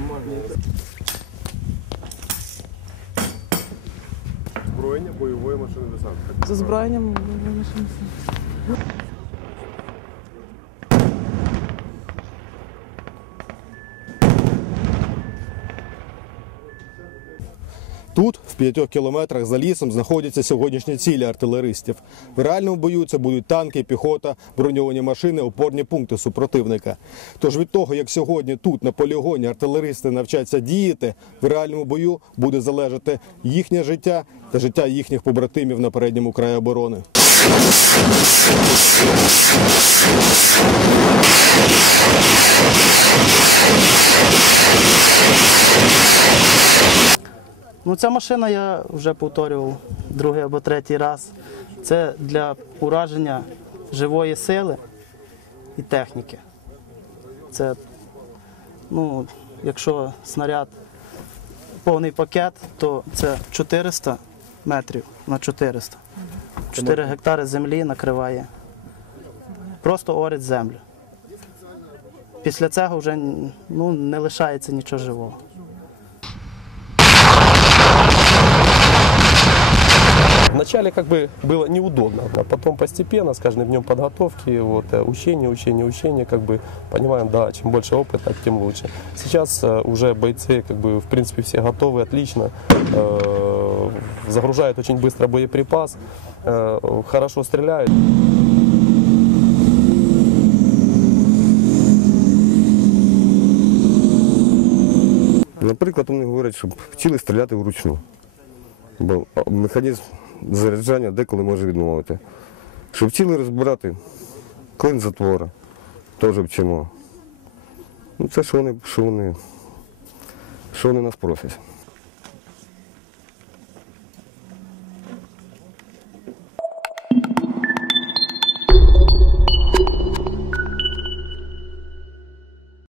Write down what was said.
можна. Зброєння бойової машини десанту. За зброєнням бойової машини десанту. Тут, в п'ятьох кілометрах за лісом, знаходяться сьогоднішні цілі артилеристів. В реальному бою це будуть танки, піхота, броньовані машини, опорні пункти супротивника. Тож від того, як сьогодні тут на полігоні артилеристи навчаться діяти, в реальному бою буде залежати їхнє життя та життя їхніх побратимів на передньому краї оборони. Ну, ця машина я вже повторював другий або третій раз. Це для ураження живої сили і техніки. Це, ну, якщо снаряд повний пакет, то це 400 метрів на 400. 4 гектари землі накриває. Просто орить землю. Після цього вже ну, не лишається нічого живого. Вначале как бы было неудобно, а потом постепенно, с каждым днем подготовки, вот, э, учения, учения, учения, как бы понимаем, да, чем больше опыта, тем лучше. Сейчас э, уже бойцы, как бы, в принципе, все готовы, отлично, э, загружают очень быстро боеприпас, э, хорошо стреляют. Наприклад, вони говорять, щоб вчили стріляти вручну. Бо механізм заряджання деколи може відмовити. Щоб ціли розбирати клин затвора, теж вчимо. Ну, це що вони, що вони, що вони нас просять.